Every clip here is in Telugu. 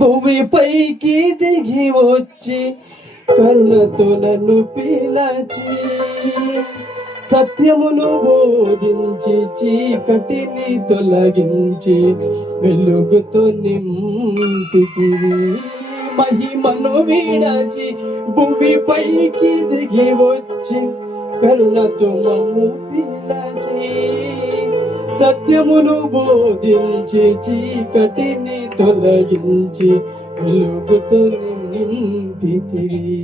భూమిపైకి దిగి వచ్చి కరుణతో నన్ను పిలచి సత్యమును బోధించి చీకటిని తొలగించి వెలుగుతో నింపితివి. మహిమను విడచి భూమిపైకి దిగి వచ్చి కరుణతో మమ్ము పిలచి సత్యమును బోధించి చీకటిని తొలగించి వెలుగుతో నింపితివి.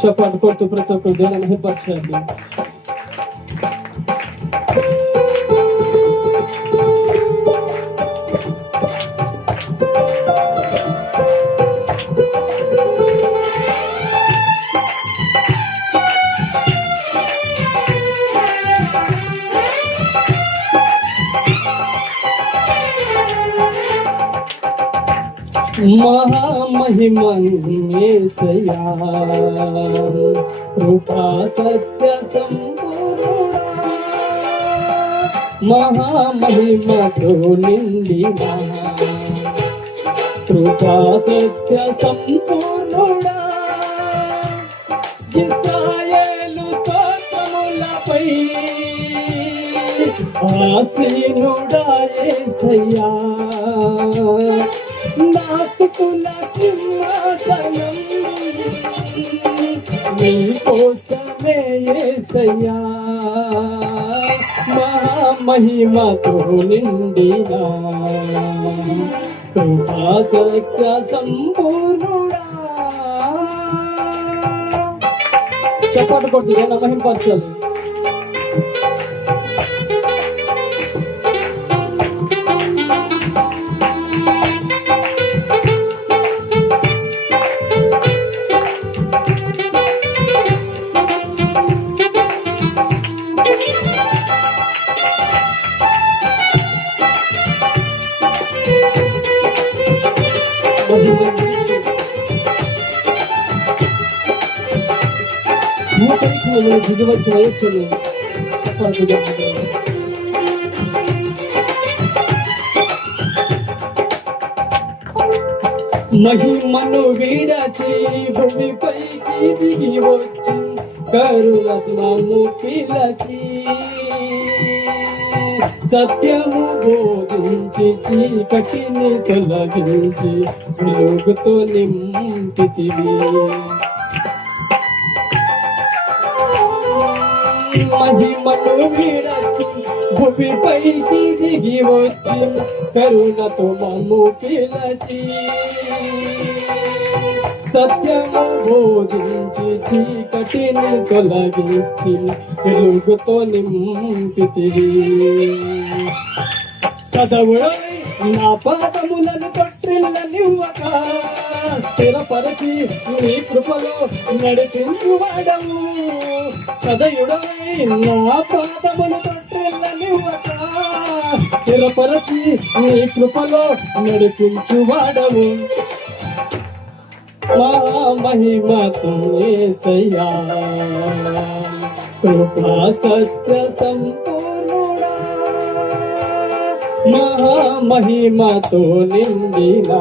చప్పట్లు కొడుతూ ప్రతి ఒక్కరు దేవుని మహిమపరచండి. మహామహిమన్యేసయా కృపా సత్య సంపూర్ణుడా మహామహిమతో నిండిన కృపా సత్య సంపూర్ణుడా ఇశ్రాయేలు స్తోత్రములపై ఆసీనుడా యేసయ్యా నాస్తుల సింహాసనం నీ కోసమే యేసయ్యా మహామహిమతో నిండిన కృపా సత్య సంపూర్ణుడా. చప్పట్లు కొడుతుంది నా మహిమపరచాలి. దిగివచ్చి వయస్సులు మహిమను విడచి భూమిపైకి దిగి వచ్చి కరుణను పిలచి సత్యము బోధించి చీకటిని తొలగించి వెలుగుతో నింపితివి. మహిమను విడచి భూమిపైకి దిగి వచ్చి కరుణతో మమ్ము పిలచి సత్యము బోధించి చీకటిని తొలగించి వెలుగుతో నింపితివి. చదవుడై నా పాదములను తొట్టిల్లనివ్వక స్థిరపరచి నీ కృపలో నడిపించువాడవు. సదయుడై నా పాదములు తొట్టిల్లనివ్వక స్థిరపరచి నీ కృపలో నడిపించువాడవు. మహిమతో యేసయ్యా కృపా సత్య సంపూర్ణుడా మహామహిమతో నిండిన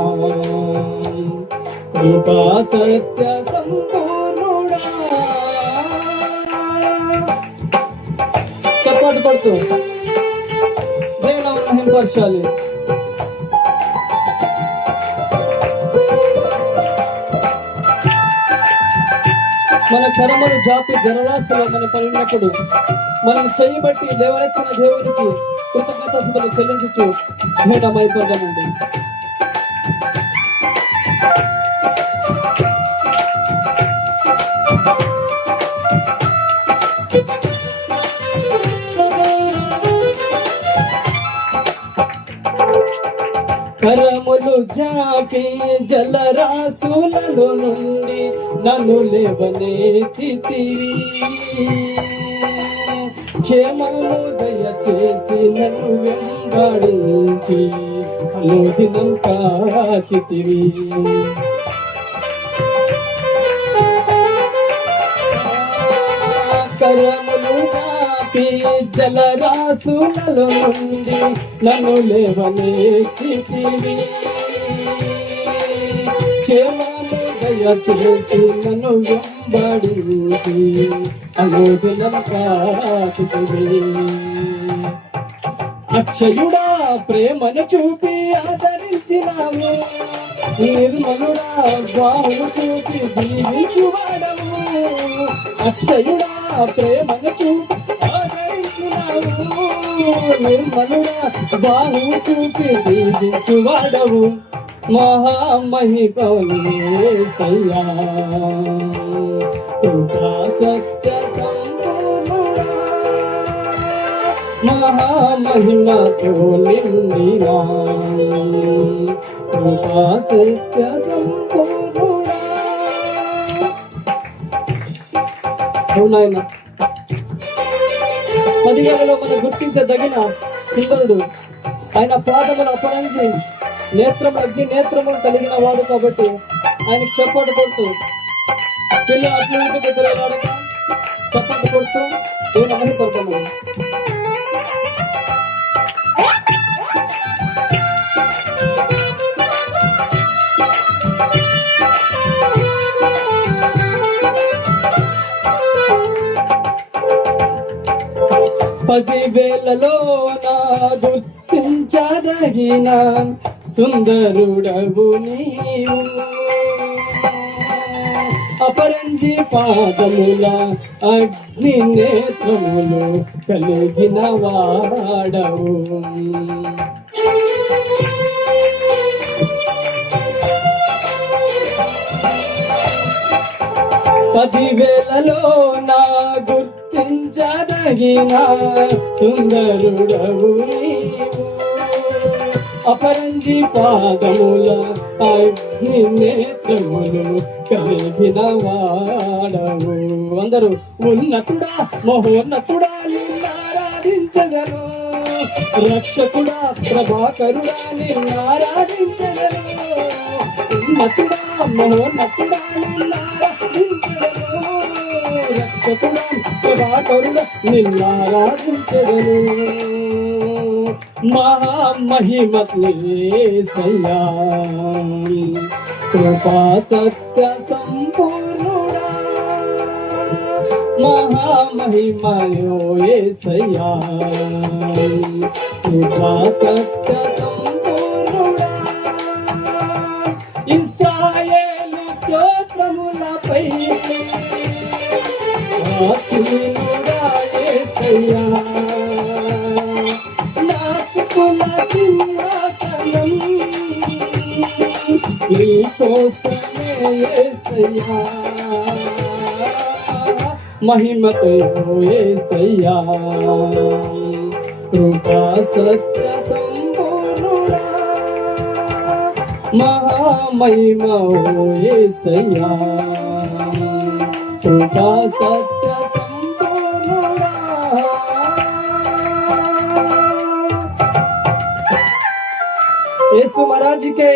కృపా సత్య సంపూర్ణుడా. చప్పట్లు కొడుతూ దేవుని మహిమపరచాలి. మన కర్మలు జాపి జనరాశిలో మన పడినప్పుడు మనం చేయబట్టి లేవనెత్తిన దేవునికి కృతజ్ఞతలు చెల్లించు భేదమైపోదామండి. కరములు జాపి జలరాశులలో నుండి నన్ను లేవనెత్తితివి. క్షేమము దయచేసి నన్ను వెంబడించి అనుదినం కాచితివి. కరములు జాపి చూపి జలరాశులలో నుండి నన్ను లేవనెత్తితివి. క్షేమము దయచేసి నన్ను వెంబడించి అనుదినం కాచితివి. అక్షయుడా ప్రేమను చూపి ఆదరించినావు, నిర్మలుడా బాహువు చూపి దీవించువాడవు. అక్షయుడా ప్రేమను చూపి ఆదరించినావు, నిర్మలుడా బాహువు చూపి దీవించువాడవు. మహామహిమయేసయ్యా కృపా సత్య సంపూర్ణుడా, మహామహిమతో నిండినా కృపా సత్య సంపూర్ణుడా. అవునాయన 10,000లో మనం గుర్తించదగిన సుందరుడు. ఆయన పాదములు అపరంజి అగ్ని నేత్రములు కలిగిన వాడు కాబట్టి ఆయనకి చప్పట్లు కొడుతూ పిల్ల అట్లా తిరగలాడక చప్పట్లు కొడుతూ దేవుని మహిమపడతాము. పదివేలలో నా గుర్తించదగిన సుందరుడవు నీవు, అపరంజి పాదముల అగ్ని నేత్రములు కలిగిన వాడవు. పదివేలలో నా గుర్తించదగిన సుందరుడవు నీవు, అపరంజి పాదముల అగ్ని నేత్రములు కలిగిన వాడవు. అందరూ ఉన్నతుడా మహోన్నతుడా నిన్నారాధించగను, రక్షకుడా ప్రభాకరుడా నిన్నారాధించగను. ఉన్నతుడా మహోన్నతుడా నిన్నారాధించగను, రక్షకుడా ప్రభాకరుడా నిన్నారాధించగను. మహామహిమయేసయ్యా కృపా సత్య సంపూర్ణుడా, మహామహిమయేసయ్యా కృపా సత్య సంపూర్ణుడా. ఇశ్రాయేలు స్తోత్రములపై ఆసీనుడా యేసయ్యా, యేసయ్యా మహిమతో యేసయ్యా కృపా సత్య సంపూర్ణుడా, మహామహిమో యేసయ్యా కృపా సత్య సంపూర్ణుడా. యేసు महाराज के